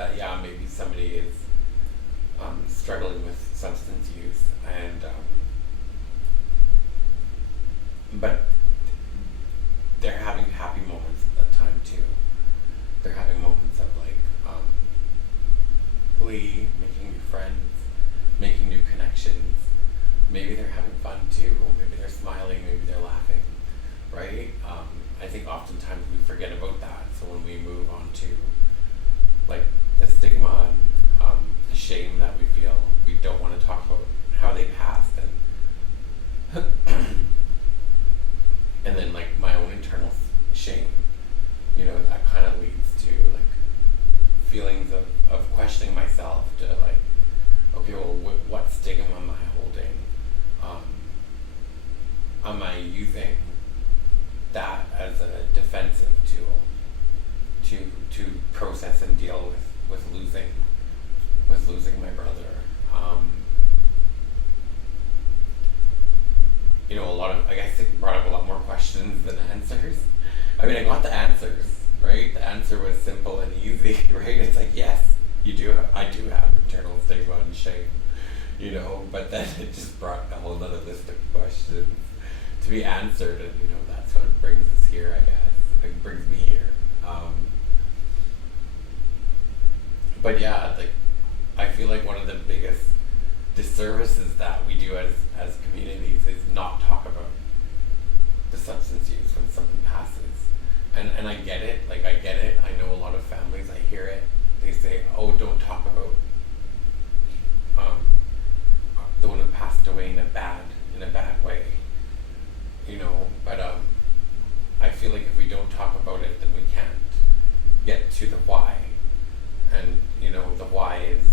that yeah, maybe somebody is struggling with substance use, and but they're having happy moments at the time too. They're having moments of like glee, making new friends, making new connections. Maybe they're having fun too, or maybe they're smiling, maybe they're laughing, right? I think oftentimes we forget about that. So when we move on to like the stigma and the shame that we feel, we don't want to talk about how they passed, and and then like my own internal shame, that kind of leads to like feelings of questioning myself, to like, okay, well, what stigma am I holding? Am I using that as a defensive tool to process and deal with losing my brother? A lot of, I guess it brought up a lot more questions than answers. I mean, I got the answers, right? The answer was simple and easy, right? It's like, yes, I do have internal stigma and shame, but then it just brought a whole other list of questions to be answered, and that's what brings us here, I guess. It brings me here. But yeah, like, I feel like one of the biggest disservices that we do as communities is not talk about the substance use when someone passes. And I get it, I know a lot of families, I hear it, they say, oh, don't talk about the one who passed away in a bad way, but I feel like if we don't talk about it, then we can't get to the why. And the why is